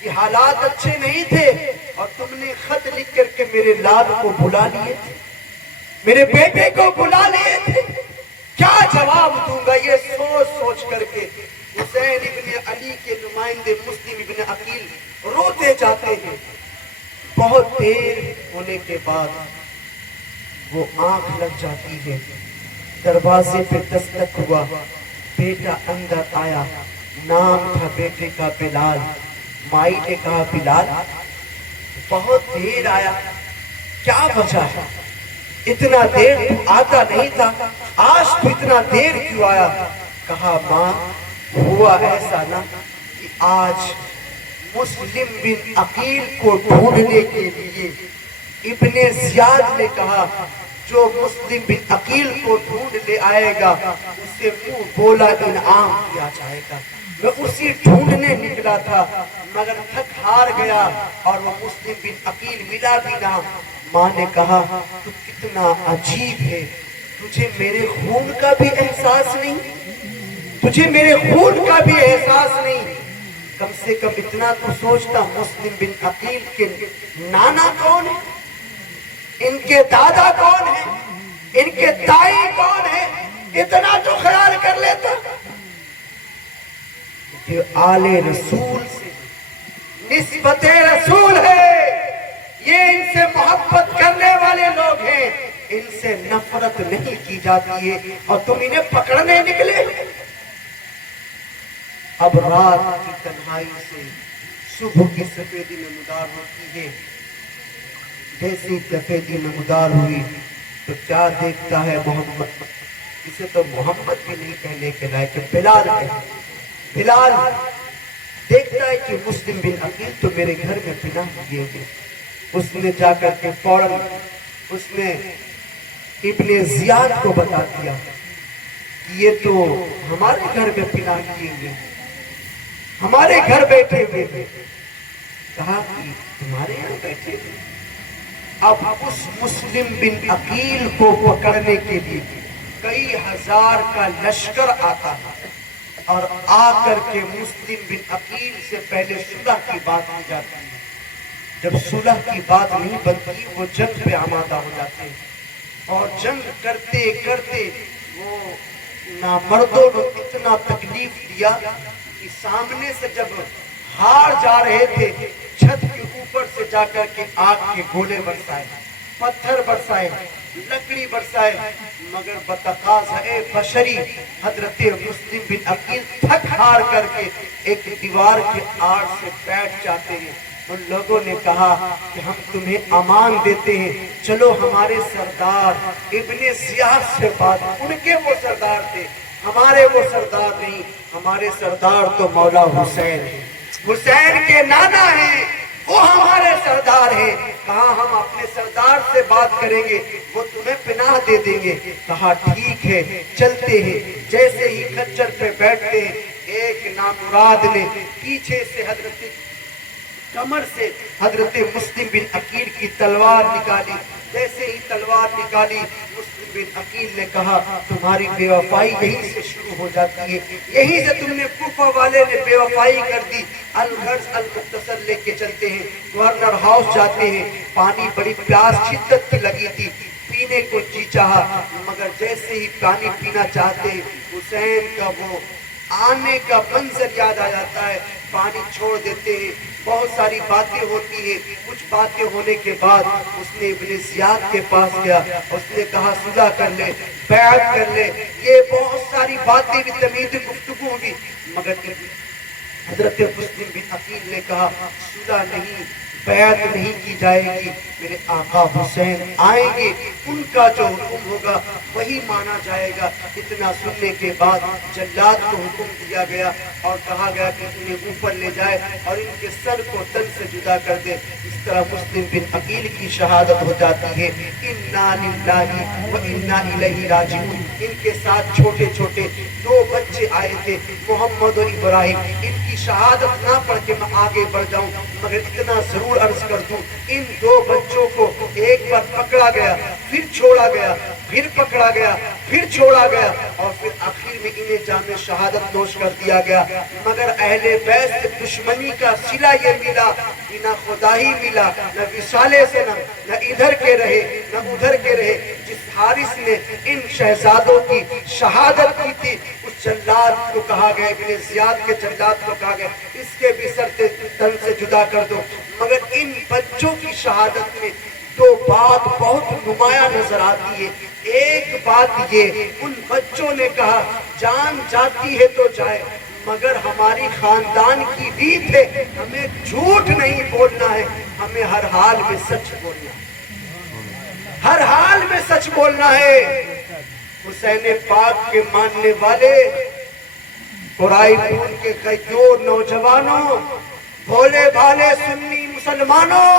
کہ حالات اچھے نہیں تھے اور تم نے خط لکھ کر کے میرے لال کو بلا لیے تھے، میرے بیٹے کو بلا لیے تھے، کیا جواب دوں گا؟ یہ سوچ سوچ کر کے حسین ابن علی کے نمائندے مسلم ابن عقیل روتے جاتے ہیں۔ بہت دیر ہونے کے بعد وہ آنکھ لگ جاتی ہے، دروازے پہ دستک ہوا، بیٹا اندر آیا، نام تھا بیٹے کا بلال۔ مائی نے کہا بلال بہت دیر آیا، کیا وجہ ہے؟ اتنا دیر تو آتا نہیں تھا، آج تو اتنا دیر کیوں آیا؟ کہا ماں ہوا ایسا نا کہ آج مسلم بن عقیل کو ڈھونڈنے کے لیے ابن زیاد نے کہا جو مسلم بن عقیل کو ڈھونڈ لے آئے گا اسے منہ بولا انعام کیا جائے گا۔ میں اسی ڈھونڈنے نکلا تھا مگر تھک ہار گیا اور وہ مسلم بن عقیل ملا بھی نہ۔ ماں نے کہا تو کتنا عجیب ہے، تجھے میرے خون کا بھی احساس نہیں، تجھے میرے خون کا بھی احساس نہیں؟ کم سے کم اتنا تو سوچتا مسلم بن عقیل کے نانا کون ہے، ان کے دادا کون ہے، ان کے دائی کون ہے، اتنا تو خیال کر لیتا۔ یہ آل رسول سے نسبت رسول ہے، یہ ان سے محبت کرنے والے لوگ ہیں، ان سے نفرت نہیں کی جاتی ہے اور تم انہیں پکڑنے نکلے۔ اب رات کی تنہائی سے صبح کی سفیدی نمودار ہوتی ہے، جیسی سفیدی نمودار ہوئی تو کیا دیکھتا ہے محمد، اسے تو محمد بھی نہیں کہنے کے لائق کہ بلال ہے۔ بلال دیکھتا ہے کہ مسلم بن عقیل تو میرے گھر میں پناہ لیے گئے۔ اس نے جا کر کے فوراً اس نے ابن زیاد کو بتا دیا کہ یہ تو ہمارے گھر میں پناہ لیے ہوئے، ہمارے گھر بیٹھے ہوئے تھے۔ کہا کہ تمہارے یہاں بیٹھے ہوئے؟ اب اس مسلم بن عقیل کو پکڑنے کے لیے کئی ہزار کا لشکر آتا ہے اور آ کر کے مسلم بن عقیل سے پہلے صلح کی بات کی جاتی ہے۔ جب صلح کی بات نہیں بنتی وہ جنگ پہ آمادہ ہو جاتے ہیں اور جنگ کرتے کرتے وہ نامردوں نے اتنا تکلیف دیا کہ سامنے سے جب ہار جا رہے تھے چھت کے اوپر سے جا کر کے آگ کے گولے برسائے، پتھر برسائے، لکڑی برسائے، مگر بتقاضۂ بشری حضرت مسلم بن عقیل تھک ہار کر کے ایک دیوار کے آڑ سے بیٹھ جاتے ہیں۔ ان لوگوں نے کہا کہ ہم تمہیں امان دیتے ہیں، چلو ہمارے سردار ابن زیاد سے بات، ان کے وہ سردار تھے، ہمارے وہ سردار نہیں، ہمارے سردار تو مولا حسین ہیں، حسین کے نانا ہیں، وہ ہمارے سردار ہیں۔ کہا ہم اپنے سردار سے بات کریں گے، وہ تمہیں پناہ دے دیں گے۔ کہا ٹھیک ہے چلتے ہیں۔ جیسے ہی کھچر پہ بیٹھتے ہیں ایک نامراد نے پیچھے سے حضرت کمر سے حضرت مسلم بن عقیل کی تلوار نکالی۔ جیسے ہی تلوار نکالی مسلم بن عقیل نے کہا تمہاری بے وفائی یہیں سے شروع ہو جاتی ہے، یہیں سے تم نے کوفہ والے نے بے وفائی کر دی۔ الغرض المختصر لے کے چلتے ہیں، گورنر ہاؤس جاتے ہیں۔ پانی بڑی پیاس شدت کی لگی تھی، پینے کو جی چاہا، مگر جیسے ہی پانی پینا چاہتے ہیں حسین کا وہ آنے کا منظر یاد آ جاتا ہے، پانی چھوڑ دیتے ہیں۔ بہت ساری باتیں ہوتی ہیں، کچھ باتیں ہونے کے بعد اس نے ابن زیاد کے پاس گیا، اس نے کہا صلح کر لے، بیعت کر لے۔ یہ بہت ساری باتیں بھی تمید گفتگو ہوگی، مگر حضرت مسلم بن عقیل نے کہا صلح نہیں، بیعت نہیں کی جائے گی، میرے آقا حسین آئیں گے، ان کا جو حکم ہوگا وہی مانا جائے گا۔ اتنا سننے کے بعد جلاد کو حکم دیا گیا اور کہا گیا کہ انہیں اوپر لے جائے اور ان کے سر کو تن سے جدا کر دے۔ اس طرح مسلم بن عقیل کی شہادت ہو جاتی ہے۔ انا للہ و انا الیہ راجعون۔ ان کے ساتھ چھوٹے چھوٹے 2 بچے آئے تھے، محمد اور ابراہیم۔ ان کی شہادت نہ پڑھ کے میں آگے بڑھ جاؤں، مگر اتنا ضرور عرض کر دوں، ان 2 بچوں کو ایک بار پکڑا گیا، پھر چھوڑا گیا، پھر پکڑا گیا، پھر چھوڑا گیا، اور پھر آخر میں انہیں جام شہادت نوش کر دیا گیا۔ مگر اہل بیت سے دشمنی کا صلہ یہ ملا کہ نہ خدا ہی ملا، نہ وصالے سے نہ ادھر کے رہے نہ ادھر کے رہے۔ جس حارث نے ان شہزادوں کی شہادت کی تھی، اس جلاد کو کہا گیا، ابن زیاد کے جلاد کو کہا گیا اس کے بھی سر تن سے جدا کر دو۔ مگر ان بچوں کی شہادت میں 2 بات بہت نمایاں نظر آتی ہے۔ ایک بات یہ، ان بچوں نے کہا جان جاتی ہے تو جائے، مگر ہماری خاندان کی ریت ہے، ہمیں جھوٹ نہیں بولنا ہے، ہمیں ہر حال میں سچ بولنا ہے، ہر حال میں سچ بولنا ہے۔ حسین پاک کے ماننے والے، قرائی پور کے غیور نوجوانوں، بھولے بھالے سنی مسلمانوں،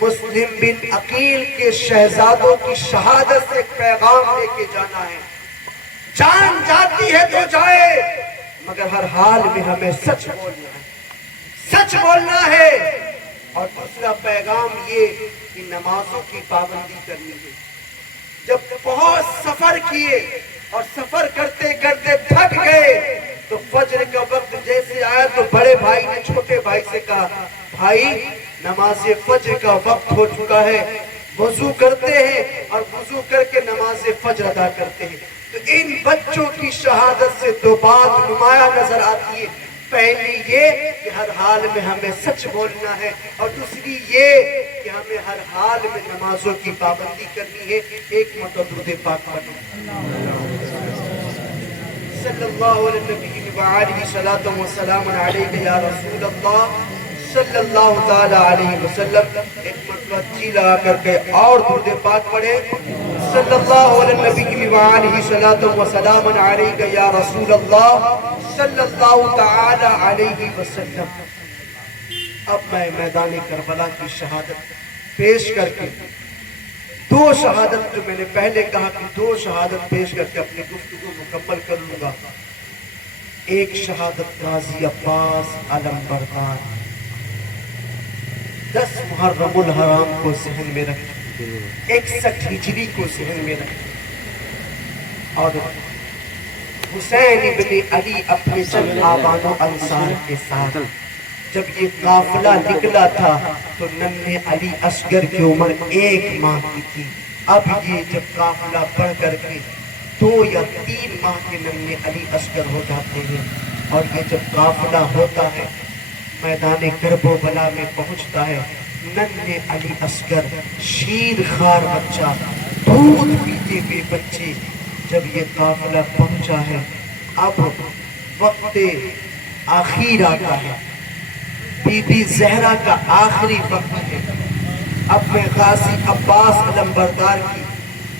مسلم بن عقیل کے شہزادوں کی شہادت سے ایک پیغام لے کے جانا ہے۔ جان جاتی ہے تو جائے، مگر ہر حال میں ہمیں سچ بولنا ہے، سچ بولنا ہے۔ اور دوسرا پیغام یہ کہ نمازوں کی پابندی کرنی ہے۔ جب بہت سفر کیے اور سفر کرتے کرتے تھک گئے تو فجر کا وقت جیسے آیا تو بڑے بھائی نے چھوٹے بھائی سے کہا، بھائی نماز فجر کا وقت ہو چکا ہے، وضو کرتے ہیں اور وضو کر کے نماز فجر ادا کرتے ہیں۔ تو ان بچوں کی شہادت سے 2 بات نمایاں نظر آتی ہے۔ پہلی یہ کہ ہر حال میں ہمیں سچ بولنا ہے، اور دوسری یہ کہ ہمیں ہر حال میں نمازوں کی پابندی کرنی ہے۔ ایک مرتبہ درود پاک پڑھیں، صلی اللہ علیہ وآلہ صلاۃ و سلام علیک یا رسول اللہ صلی اللہ تعالی علیہ وسلم۔ ایک مرتبہ جی لگا کر کے اور درود پاک پڑھیں، صلی اللہ علیہ وآلہ صلاۃ و سلام علیک یا رسول اللہ صلی اللہ تعالی علیہ وسلم۔ اب میں میدان کربلا کی شہادت پیش کر کے 2 شہادت، جو میں نے پہلے کہا کہ 2 شہادت پیش کر کے اپنی گفتگو مکمل کر لوں گا۔ ایک شہادت غازی عباس علم بردار، 10 محرم الحرام کو ذہن میں رکھ، 61 ہجری کو ذہن میں رکھ، اور حسین ابن علی اپنے چند آبان و انصار کے ساتھ جب یہ قافلہ نکلا تھا تو ننھے علی اصغر کی عمر 1 ماہ کی تھی۔ اب یہ جب قافلہ بڑھ کر کے 2 یا 3 ماہ کے ننھے علی اصغر ہو جاتے ہیں، اور یہ جب قافلہ ہوتا ہے میدان کرب و بلا میں پہنچتا ہے، ننھے علی اصغر شیر خوار بچہ، دودھ پیتے ہوئے بچے، جب یہ قافلہ پہنچا ہے، اب وقت آخر آتا ہے، بی بی زہرا کا آخری وقت ہے۔ اب میں غازی عباس علم بردار کی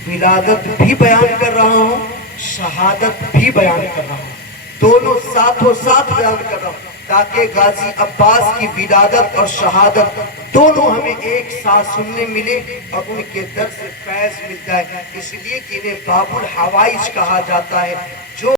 ولادت بھی بیان کر رہا ہوں، شہادت بھی بیان کر رہا ہوں، دونوں ساتھوں ساتھ بیان کر رہا ہوں، تاکہ غازی عباس کی ولادت اور شہادت دونوں ہمیں ایک ساتھ سننے ملے اور ان کے در سے فیض مل جائے۔ اس لیے کہ انہیں باب الحوائج کہا جاتا ہے، جو